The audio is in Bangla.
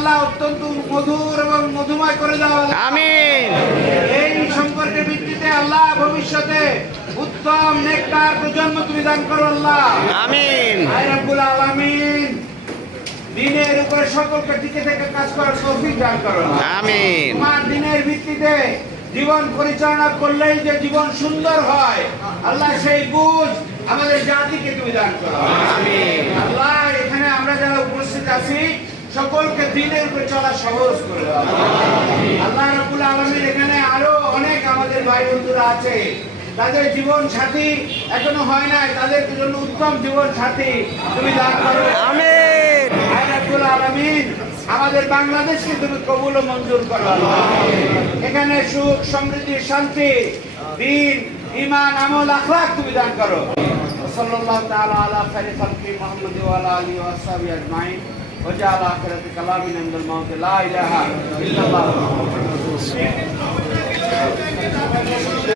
আল্লাহ অত্যন্ত মধুর এবং মধুময় করে দাও আমিন। এই সম্পর্কের ভিত্তিতে আল্লাহ ভবিষ্যতে উত্তম নেককার প্রজন্ম তুমি দান করো আল্লাহ আমিন। আয় রব্বুল আলামিন দিনের উপরে সকলকে টিকে থেকে কাজ করার তৌফিক দান করো আমিন। তোমার দিনের ভিত্তিতে জীবন পরিচালনা করলেই যে জীবন সুন্দর হয় আল্লাহ সেই বুঝ আমাদের জাতিকে তুমি দান করো আমিন। আল্লাহ এখানে আমরা যারা উপস্থিত আছি সকলকে দিনের উপরে চলা সহজ করে দাও আল্লাহ রাব্বুল আলামিন এখানে আরো অনেক আমাদের ভাই বন্ধুরা আছে তাদের জীবন সাথী এখনো হয় নাই তাদের জন্য উত্তম জীবন সাথী তুমি দান করো আমিন। আয় রাব্বুল আলামিন আমাদের বাংলাদেশকে তুমি কবুল ও মঞ্জুর করো আল্লাহ এখানে সুখ সমৃদ্ধি শান্তি দ্বীন ঈমান আমল আখলাক তুমি দান করো সাল্লাল্লাহু তাআলা আলা খায়রি খালকি মুহাম্মদ ওয়া আলা আলিহি ওয়া আসহাবিহি আজমাইন ওয়া জাআলা আখিরাতি কালামিনা মিনাল মাউত লা ইলাহা ইল্লাল্লাহ।